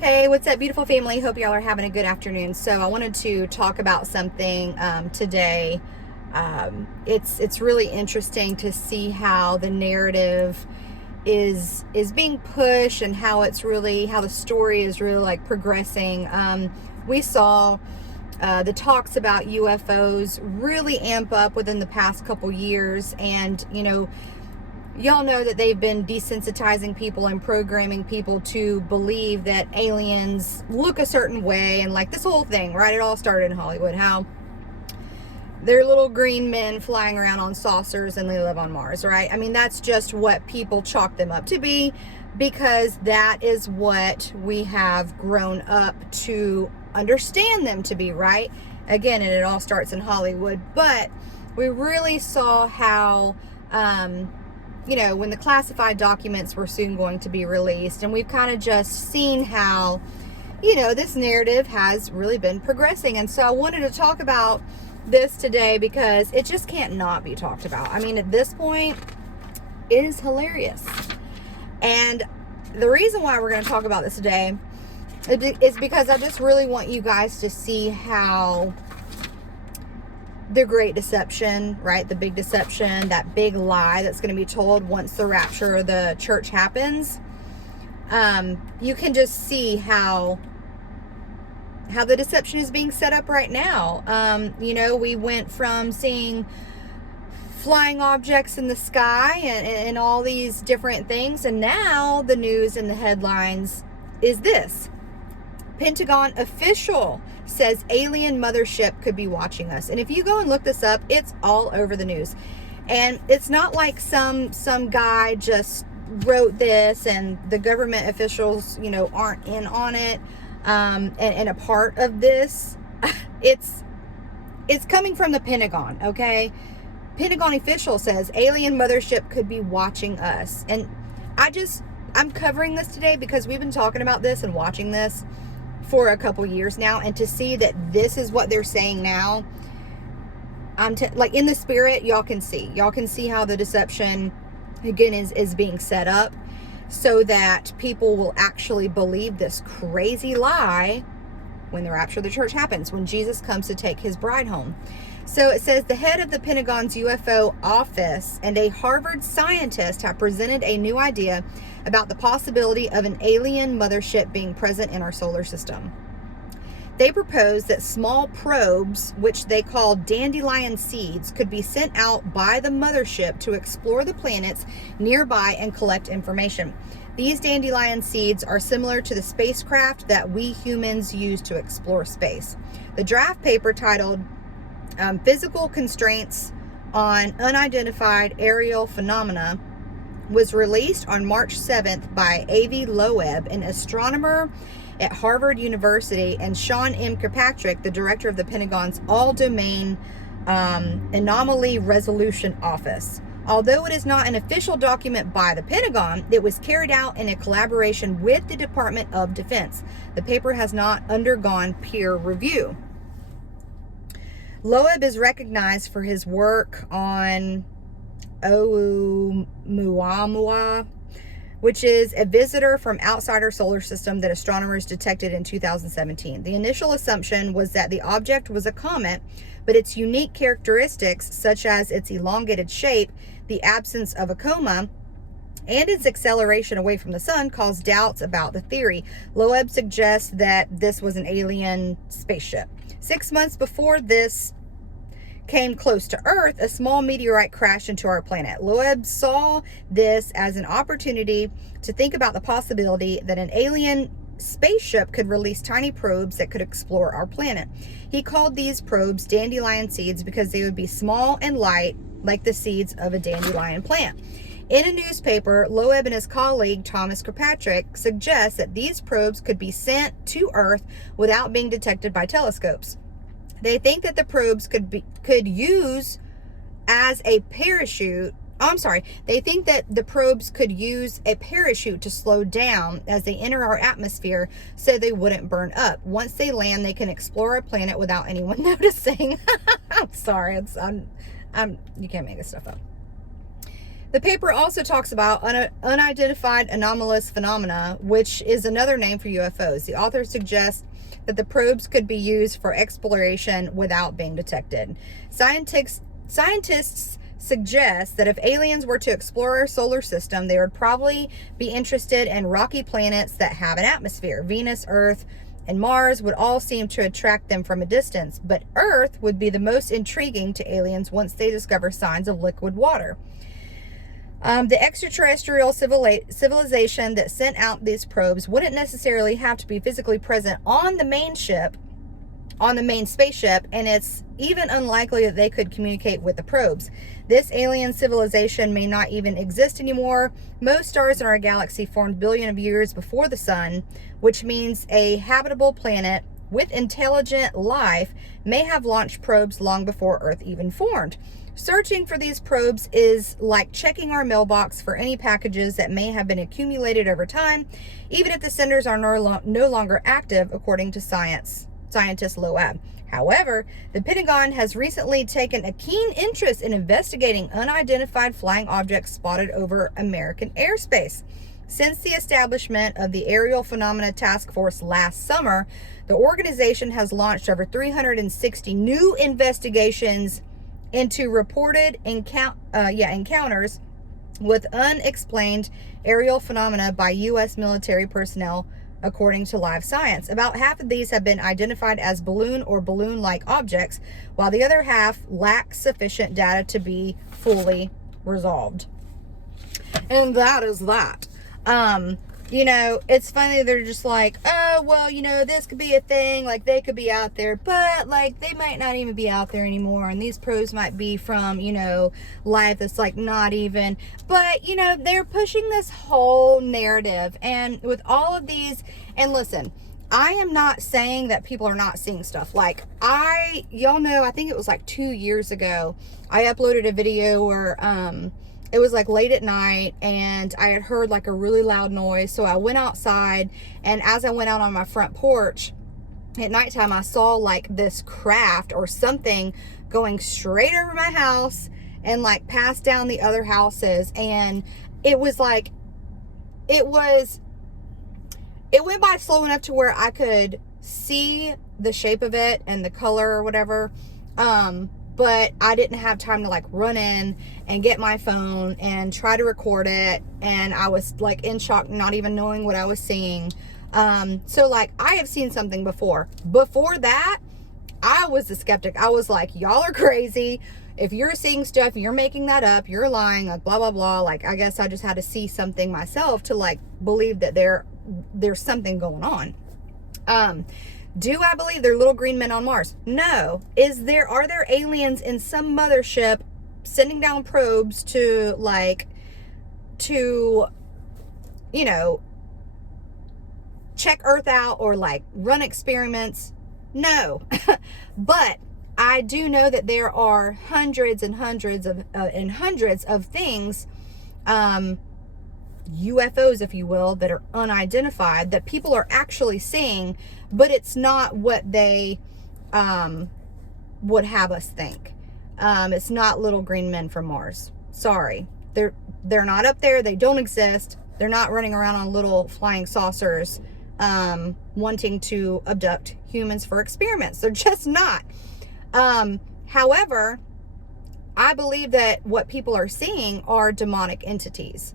Hey, what's up, beautiful family? Hope y'all are having a good afternoon. So I wanted to talk about something today. It's really interesting to see how the narrative is being pushed and how the story is really like progressing. We saw the talks about UFOs really amp up within the past couple years, and y'all know that they've been desensitizing people and programming people to believe that aliens look a certain way, and like this whole thing, right? It all started in Hollywood, how they're little green men flying around on saucers and they live on Mars, right? I mean, that's just what people chalk them up to be, because that is what we have grown up to understand them to be, right? Again, and it all starts in Hollywood, but we really saw how when the classified documents were soon going to be released, and we've kind of just seen how, this narrative has really been progressing. And so I wanted to talk about this today because it just can't not be talked about. I mean, at this point, it is hilarious. And the reason why we're going to talk about this today is because I just really want you guys to see how the great deception, right? The big deception, that big lie that's going to be told once the rapture of the church happens. You can just see how the deception is being set up right now. We went from seeing flying objects in the sky and all these different things, and now the news and the headlines is this: Pentagon official says alien mothership could be watching us. And if you go and look this up, it's all over the news. And it's not like some guy just wrote this and the government officials, aren't in on it and a part of this. It's coming from the Pentagon, okay? Pentagon official says alien mothership could be watching us. And I'm covering this today because we've been talking about this and watching this for a couple years now, and to see that this is what they're saying now, like in the spirit, y'all can see how the deception again is being set up so that people will actually believe this crazy lie when the rapture of the church happens, when Jesus comes to take his bride home. So it says the head of the Pentagon's UFO office and a Harvard scientist have presented a new idea about the possibility of an alien mothership being present in our solar system. They propose that small probes, which they call dandelion seeds, could be sent out by the mothership to explore the planets nearby and collect information. These dandelion seeds are similar to the spacecraft that we humans use to explore space. The draft paper, titled Physical Constraints on Unidentified Aerial Phenomena, was released on March 7th by Avi Loeb, an astronomer at Harvard University, and Sean M. Kirkpatrick, the director of the Pentagon's All-Domain Anomaly Resolution Office. Although it is not an official document by the Pentagon, it was carried out in a collaboration with the Department of Defense. The paper has not undergone peer review. Loeb is recognized for his work on Oumuamua, which is a visitor from outside our solar system that astronomers detected in 2017. The initial assumption was that the object was a comet, but its unique characteristics, such as its elongated shape, the absence of a coma, and its acceleration away from the sun, caused doubts about the theory. Loeb suggests that this was an alien spaceship. 6 months before this came close to Earth, a small meteorite crashed into our planet. Loeb saw this as an opportunity to think about the possibility that an alien spaceship could release tiny probes that could explore our planet. He called these probes dandelion seeds because they would be small and light, like the seeds of a dandelion plant. In a newspaper, Loeb and his colleague Thomas Kirkpatrick suggest that these probes could be sent to Earth without being detected by telescopes. They think that the probes could use as a parachute. They think that the probes could use a parachute to slow down as they enter our atmosphere so they wouldn't burn up. Once they land, they can explore our planet without anyone noticing. I'm sorry, you can't make this stuff up. The paper also talks about unidentified anomalous phenomena, which is another name for UFOs. The author suggests that the probes could be used for exploration without being detected. Scientists suggest that if aliens were to explore our solar system, they would probably be interested in rocky planets that have an atmosphere. Venus, Earth, and Mars would all seem to attract them from a distance, but Earth would be the most intriguing to aliens once they discover signs of liquid water. The extraterrestrial civilization that sent out these probes wouldn't necessarily have to be physically present on the main spaceship, and it's even unlikely that they could communicate with the probes. This alien civilization may not even exist anymore. Most stars in our galaxy formed billions of years before the sun, which means a habitable planet with intelligent life may have launched probes long before Earth even formed. Searching for these probes is like checking our mailbox for any packages that may have been accumulated over time, even if the senders are no longer active, according to scientist Loeb. However, the Pentagon has recently taken a keen interest in investigating unidentified flying objects spotted over American airspace. Since the establishment of the Aerial Phenomena Task Force last summer, the organization has launched over 360 new investigations into reported encounters with unexplained aerial phenomena by U.S. military personnel, according to Live Science. About half of these have been identified as balloon or balloon-like objects, while the other half lack sufficient data to be fully resolved. And that is that. It's funny, they're just like, oh, well, this could be a thing, like, they could be out there, but, like, they might not even be out there anymore, and these probes might be from, life that's, like, not even, but, they're pushing this whole narrative, and with all of these, and listen, I am not saying that people are not seeing stuff. Like, y'all know, I think it was, like, 2 years ago, I uploaded a video where, it was like late at night and I had heard like a really loud noise. So I went outside, and as I went out on my front porch at nighttime, I saw like this craft or something going straight over my house and like past down the other houses. And it was like, it went by slow enough to where I could see the shape of it and the color or whatever. But I didn't have time to like run in and get my phone and try to record it. And I was like in shock, not even knowing what I was seeing. So like I have seen something before. Before that, I was a skeptic. I was like, y'all are crazy. If you're seeing stuff, you're making that up, you're lying, like blah, blah, blah. Like, I guess I just had to see something myself to like believe that there's something going on. Do I believe they're little green men on Mars? No. Are there aliens in some mothership sending down probes to check Earth out or like run experiments? No. But I do know that there are hundreds and hundreds of things, UFOs, if you will, that are unidentified that people are actually seeing, but it's not what they would have us think. It's not little green men from Mars. Sorry. They're not up there. They don't exist. They're not running around on little flying saucers wanting to abduct humans for experiments. They're just not. However, I believe that what people are seeing are demonic entities.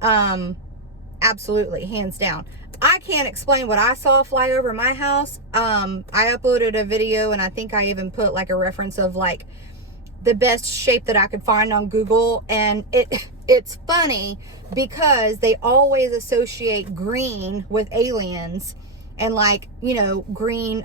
Absolutely, hands down. I can't explain what I saw fly over my house. I uploaded a video, and I think I even put like a reference of like the best shape that I could find on Google. And it's funny because they always associate green with aliens and like, green,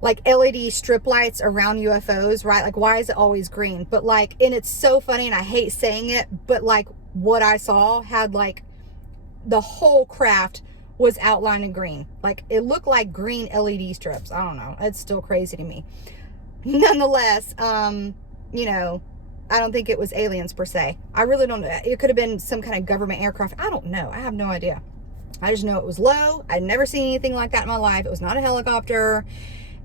like LED strip lights around UFOs, right? Like, why is it always green? But like, and it's so funny, and I hate saying it, but like what I saw had like the whole craft was outlined in green. Like, it looked like green LED strips. I don't know. It's still crazy to me. Nonetheless, I don't think it was aliens per se. I really don't know. It could have been some kind of government aircraft. I don't know. I have no idea. I just know it was low. I'd never seen anything like that in my life. It was not a helicopter,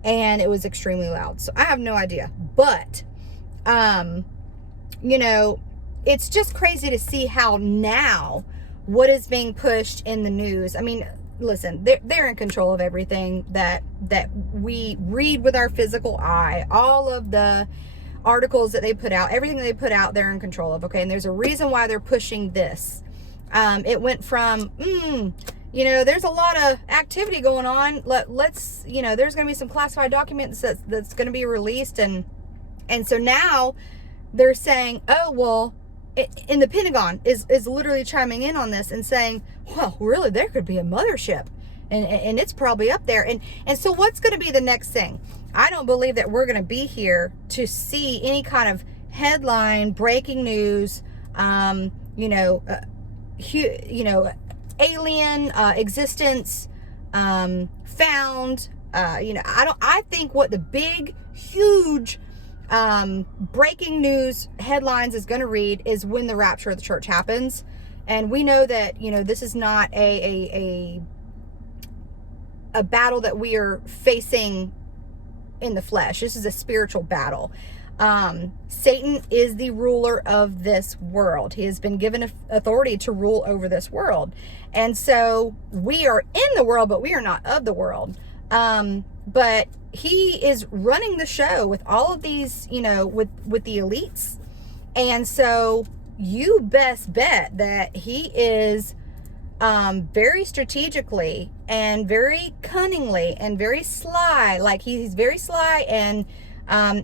and it was extremely loud. So I have no idea. But, it's just crazy to see how now what is being pushed in the news. I mean, listen, they're in control of everything that we read with our physical eye. All of the articles that they put out, everything they put out, they're in control of. Okay, and there's a reason why they're pushing this. It went from there's a lot of activity going on. Let's there's going to be some classified documents that's going to be released, and so now they're saying, oh well, and the Pentagon is literally chiming in on this and saying, well, really, there could be a mothership, and it's probably up there, and so what's going to be the next thing? I don't believe that we're going to be here to see any kind of headline breaking news, alien existence found. I think what the big, huge breaking news headlines is going to read is when the rapture of the church happens. And we know that, this is not a battle that we are facing in the flesh. This is a spiritual battle. Satan is the ruler of this world. He has been given authority to rule over this world. And so we are in the world, but we are not of the world. But he is running the show with all of these, with the elites. And so you best bet that he is very strategically and very cunningly and very sly. Like he's very sly, and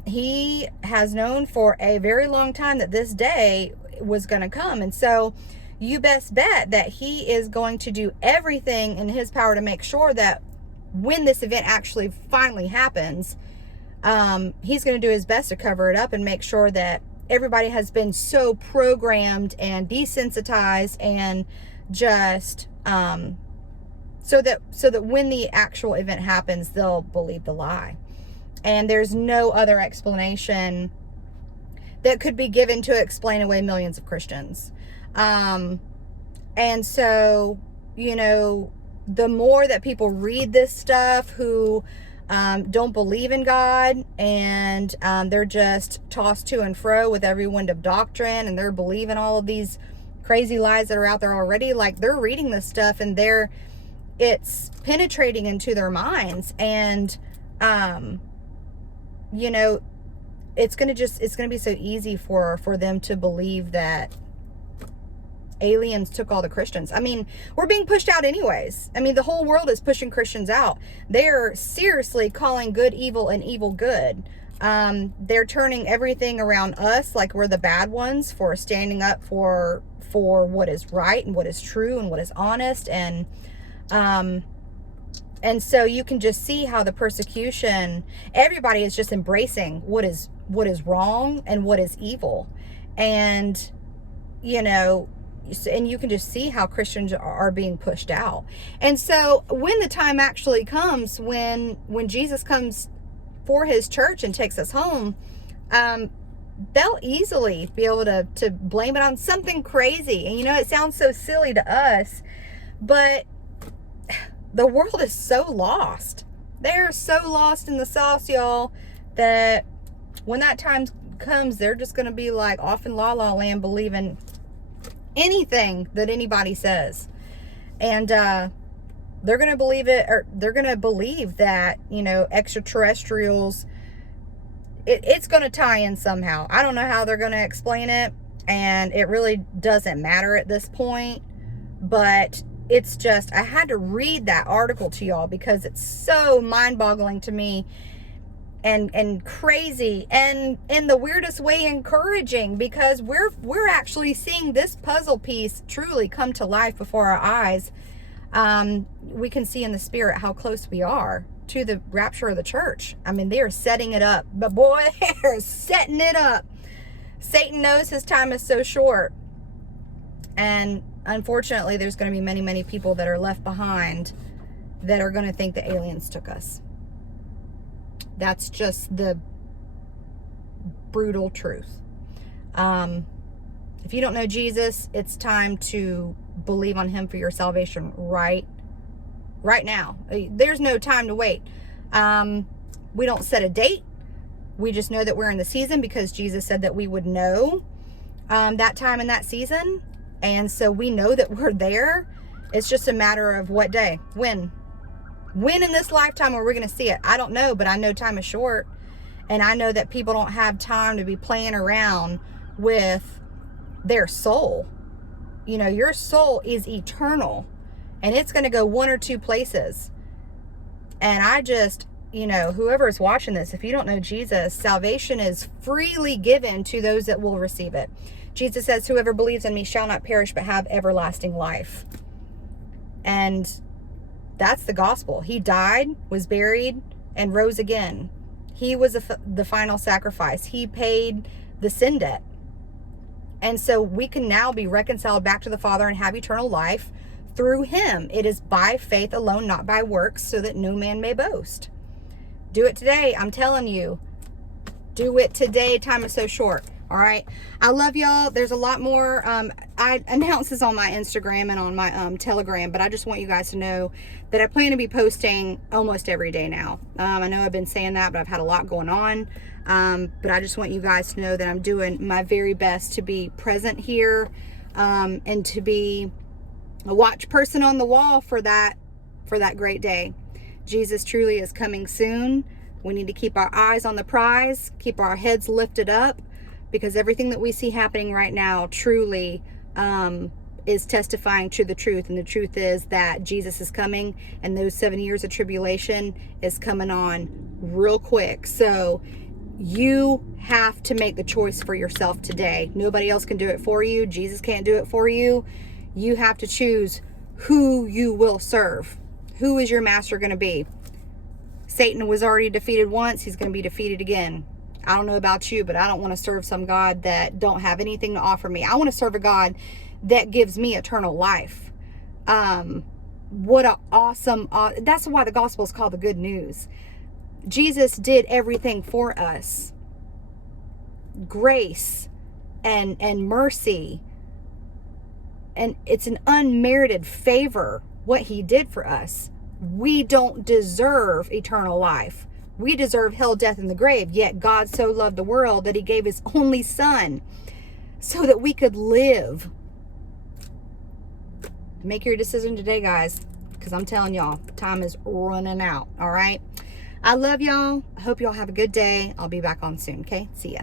he has known for a very long time that this day was going to come. And so you best bet that he is going to do everything in his power to make sure that when this event actually finally happens, he's going to do his best to cover it up and make sure that everybody has been so programmed and desensitized and just so that when the actual event happens, they'll believe the lie. And there's no other explanation that could be given to explain away millions of Christians. And so, the more that people read this stuff who don't believe in God, and they're just tossed to and fro with every wind of doctrine, and they're believing all of these crazy lies that are out there already, like they're reading this stuff and it's penetrating into their minds. And it's going to be so easy for them to believe that aliens took all the Christians. I mean, we're being pushed out anyways. I mean, the whole world is pushing Christians out. They're seriously calling good evil and evil good. They're turning everything around us like we're the bad ones for standing up for what is right and what is true and what is honest. And so you can just see how the persecution, everybody is just embracing what is wrong and what is evil. And, and you can just see how Christians are being pushed out. And so when the time actually comes, when Jesus comes for his church and takes us home, they'll easily be able to blame it on something crazy. And it sounds so silly to us, but the world is so lost. They're so lost in the sauce, y'all, that when that time comes, they're just going to be like off in La La Land, believing anything that anybody says. And they're going to believe it, or they're going to believe that, extraterrestrials, it's going to tie in somehow. I don't know how they're going to explain it, and it really doesn't matter at this point. But it's just, I had to read that article to y'all because it's so mind-boggling to me, and crazy, and in the weirdest way encouraging, because we're actually seeing this puzzle piece truly come to life before our eyes. We can see in the spirit how close we are to the rapture of the church. I mean, they are setting it up, but boy, they're setting it up. Satan knows his time is so short, and unfortunately, there's going to be many, many people that are left behind that are going to think the aliens took us. That's just the brutal truth. If you don't know Jesus, it's time to believe on him for your salvation right now. There's no time to wait. We don't set a date. We just know that we're in the season because Jesus said that we would know. that time in that season. And so we know that we're there. It's just a matter of what day, when in this lifetime are we going to see it? I don't know, but I know time is short. And I know that people don't have time to be playing around with their soul. You know, your soul is eternal, and it's going to go one or two places. And I just, you know, whoever is watching this, if you don't know Jesus, salvation is freely given to those that will receive it. Jesus says, whoever believes in me shall not perish, but have everlasting life. And that's the gospel. He died, was buried, and rose again. He was the final sacrifice. He paid the sin debt. And so we can now be reconciled back to the Father and have eternal life through him. It is by faith alone, not by works, so that no man may boast. Do it today. I'm telling you. Do it today. Time is so short. All right. I love y'all. There's a lot more. I announce this on my Instagram and on my Telegram, but I just want you guys to know that I plan to be posting almost every day now. I know I've been saying that, but I've had a lot going on. But I just want you guys to know that I'm doing my very best to be present here, and to be a watch person on the wall for that great day. Jesus truly is coming soon. We need to keep our eyes on the prize, keep our heads lifted up, because everything that we see happening right now truly is testifying to the truth. And the truth is that Jesus is coming, and those 7 years of tribulation is coming on real quick. So you have to make the choice for yourself today. Nobody else can do it for you. Jesus can't do it for you. You have to choose who you will serve. Who is your master going to be? Satan was already defeated once. He's going to be defeated again. I don't know about you, but I don't want to serve some God that don't have anything to offer me. I want to serve a God that gives me eternal life. What an awesome, that's why the gospel is called the good news. Jesus did everything for us. Grace and mercy. And it's an unmerited favor, what he did for us. We don't deserve eternal life. We deserve hell, death, and the grave. Yet God so loved the world that he gave his only son so that we could live. Make your decision today, guys, because I'm telling y'all, time is running out. All right. I love y'all. I hope y'all have a good day. I'll be back on soon. Okay. See ya.